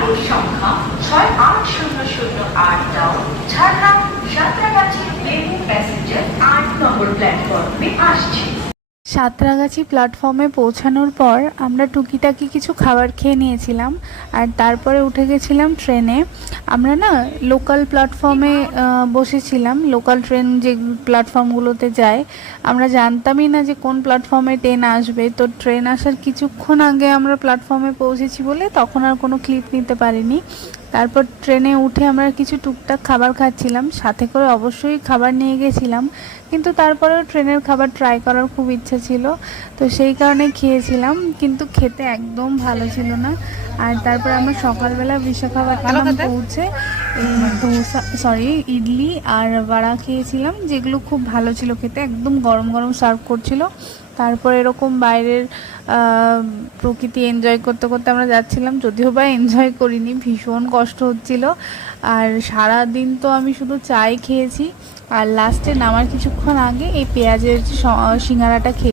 গাড়ির সংখ্যা 6800 down Jhargram Santragachi MEMU passenger 8 নম্বর প্ল্যাটফর্মে আসছে। সাঁতরাগাছি প্ল্যাটফর্মে পৌঁছানোর পর আমরা টুকিটাকি কিছু খাবার খেয়ে নিয়েছিলাম, আর তারপরে উঠে গেছিলাম ট্রেনে। আমরা না লোকাল প্ল্যাটফর্মে বসেছিলাম, লোকাল ট্রেন যে প্ল্যাটফর্মগুলোতে যায়। আমরা জানতামই না যে কোন প্ল্যাটফর্মে ট্রেন আসবে, তো ট্রেন আসার কিছুক্ষণ আগে আমরা প্ল্যাটফর্মে পৌঁছেছি বলে তখন আর কোনো ক্লিপ নিতে পারিনি। তারপর ট্রেনে উঠে আমরা কিছু টুকটাক খাবার খাচ্ছিলাম, সাথে করে অবশ্যই খাবার নিয়ে গেছিলাম, কিন্তু তারপরেও ট্রেনের খাবার ট্রাই করার খুব ইচ্ছা ছিল, তো সেই কারণে খেয়েছিলাম, কিন্তু খেতে একদম ভালো ছিল না। আর তারপর আমরা সকালবেলা বিশাখাপত্তনম পৌঁছে ইডলি আর বড়া খেয়েছিলাম, যেগুলো খুব ভালো ছিল খেতে, একদম গরম গরম সার্ভ করছিল। তারপর এরকম বাইরের প্রকৃতি এনজয় করতে করতে আমরা যাচ্ছিলাম, যদিও বা এনজয় করিনি, ভীষণ কষ্ট হচ্ছিল। আর সারা দিন তো আমি শুধু চাই খেয়েছি, আর লাস্টে নামার কিছুক্ষণ আগে এই পেঁয়াজের সিঙ্গারাটা খেয়ে